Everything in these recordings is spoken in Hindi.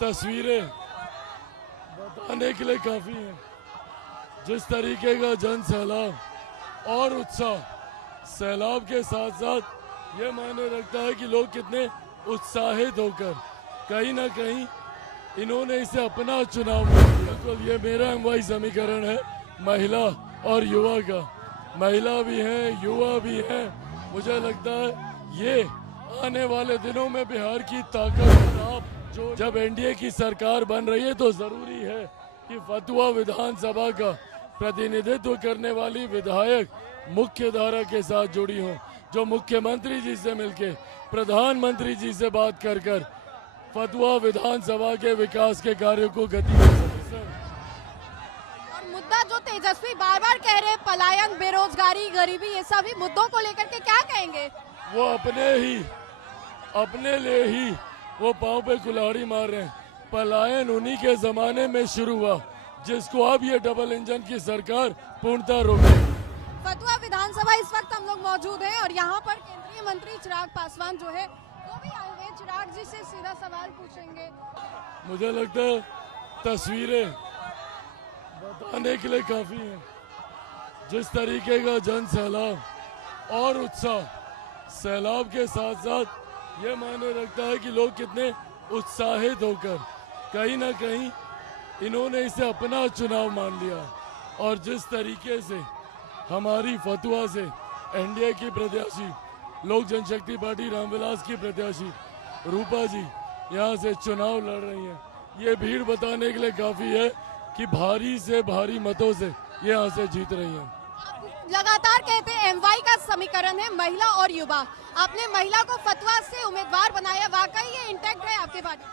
तस्वीरें बताने के लिए काफ़ी हैं। जिस तरीके का जन सैलाब और उत्साह, सैलाब के साथ साथ ये मायने रखता है कि लोग कितने उत्साहित होकर कहीं ना कहीं इन्होंने इसे अपना चुनाव किया। बिल्कुल ये मेरा एमवाई समीकरण है महिला और युवा का। महिला भी हैं, युवा भी हैं। मुझे लगता है ये आने वाले दिनों में बिहार की ताकत आप जो जब एनडीए की सरकार बन रही है तो जरूरी है कि फतुहा विधानसभा का प्रतिनिधित्व करने वाली विधायक मुख्य धारा के साथ जुड़ी हों, जो मुख्यमंत्री जी से मिलके प्रधानमंत्री जी से बात कर कर फतुहा विधानसभा के विकास के कार्यों को गति दे सके। और मुद्दा जो तेजस्वी बार बार कह रहे हैं, पलायन, बेरोजगारी, गरीबी, ये सभी मुद्दों को लेकर के क्या कहेंगे? वो अपने लिए ही वो पांव पे कुल्हाड़ी मार रहे हैं। पलायन उन्हीं के जमाने में शुरू हुआ जिसको अब ये डबल इंजन की सरकार पूर्णतः रोके। फतुहा विधानसभा इस वक्त हम लोग मौजूद हैं और यहाँ पर केंद्रीय मंत्री चिराग पासवान जो है वो भी आए हुए। चिराग जी से सीधा सवाल पूछेंगे। मुझे लगता है तस्वीरें बताने के लिए काफी हैं। जिस तरीके का जन सैलाब और उत्साह, सैलाब के साथ साथ ये मायने रखता है कि लोग कितने उत्साहित होकर कहीं ना कहीं इन्होंने इसे अपना चुनाव मान लिया। और जिस तरीके से हमारी फतुहा से एनडीए की प्रत्याशी, लोक जनशक्ति पार्टी रामविलास की प्रत्याशी रूपा जी यहाँ से चुनाव लड़ रही हैं, ये भीड़ बताने के लिए काफी है कि भारी से भारी मतों से ये यहाँ से जीत रही हैं। लगातार कहते हैं एमवाई का समीकरण है महिला और युवा। आपने महिला को फतुहा से उम्मीदवार बनाया, वाकई ये इंटैक्ट है आपके पार्टी?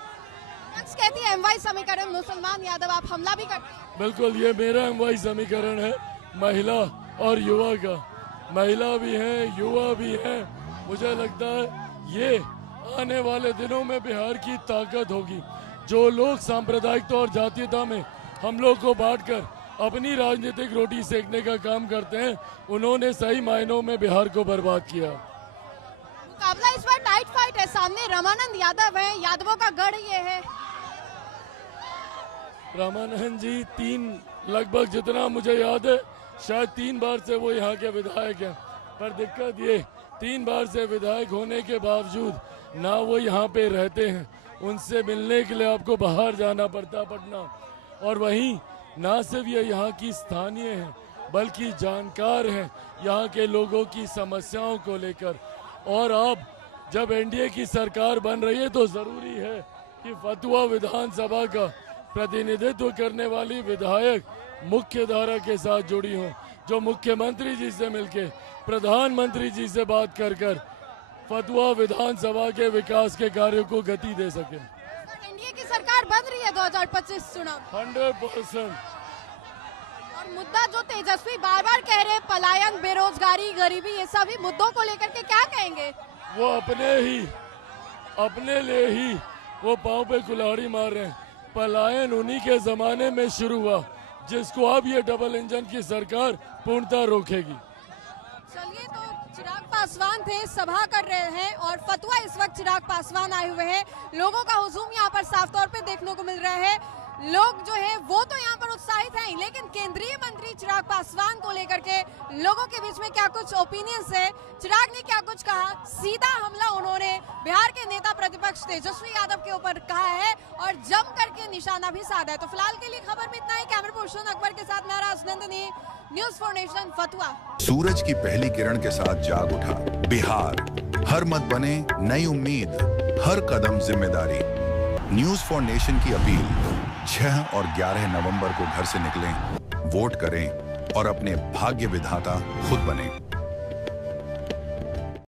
कहती है एमवाई समीकरण मुसलमान यादव, आप हमला भी करते हैं। बिल्कुल ये मेरा एमवाई समीकरण है महिला और युवा का। महिला भी हैं, युवा भी हैं। मुझे लगता है ये आने वाले दिनों में बिहार की ताकत होगी। जो लोग सांप्रदायिकता और जातीयता में हम लोग को बांटकर अपनी राजनीतिक रोटी सेकने का काम करते हैं, उन्होंने सही मायनों में बिहार को बर्बाद किया। मुकाबला इस बार टाइट फाइट है, सामने रामानंद यादव है, यादवों का गढ़ ये है। रामानंद जी लगभग जितना मुझे याद है शायद 3 बार से वो यहाँ के विधायक हैं, पर दिक्कत ये 3 बार से विधायक होने के बावजूद ना वो यहाँ पे रहते हैं, उनसे मिलने के लिए आपको बाहर जाना पड़ता पटना। और वहीं ना सिर्फ ये यहाँ की स्थानीय हैं बल्कि जानकार हैं यहाँ के लोगों की समस्याओं को लेकर। और अब जब एनडीए की सरकार बन रही है तो जरूरी है कि फतुहा विधानसभा का प्रतिनिधित्व करने वाली विधायक मुख्य धारा के साथ जुड़ी हों, जो मुख्यमंत्री जी से मिलके प्रधानमंत्री जी से बात कर कर फतुहा विधानसभा के विकास के कार्यों को गति दे सके। एनडीए की सरकार बन रही है 2025 चुनाव 100%। और मुद्दा जो तेजस्वी बार बार कह रहे हैं, पलायन, बेरोजगारी, गरीबी, ये सभी मुद्दों को लेकर के क्या कहेंगे? वो अपने लिए ही वो पांव पे कुल्हाड़ी मार रहे हैं। पलायन उन्हीं के जमाने में शुरू हुआ जिसको अब ये डबल इंजन की सरकार पूर्णतः रोकेगी। चलिए, तो चिराग पासवान थे, सभा कर रहे हैं और फतुहा इस वक्त चिराग पासवान आए हुए हैं। लोगों का हुजूम यहाँ पर साफ तौर पे देखने को मिल रहा है। लोग जो है वो तो यहाँ पर उत्साहित हैं, लेकिन केंद्रीय मंत्री चिराग पासवान को लेकर के लोगों के बीच में क्या कुछ ओपिनियंस है? चिराग ने क्या कुछ कहा, सीधा हमला उन्होंने बिहार के नेता प्रतिपक्ष तेजस्वी यादव के ऊपर कहा है और जम करके निशाना भी साधा है। तो फिलहाल के लिए खबर में इतना ही। कैमरा पर्सन अकबर के साथ मैं राजनंदिनी, न्यूज़ 4 नेशन, फतुहा। सूरज की पहली किरण के साथ जाग उठा बिहार। हर मत बने नई उम्मीद, हर कदम जिम्मेदारी। न्यूज़ 4 नेशन की अपील, 6 और 11 नवंबर को घर से निकलें, वोट करें और अपने भाग्य विधाता खुद बनें।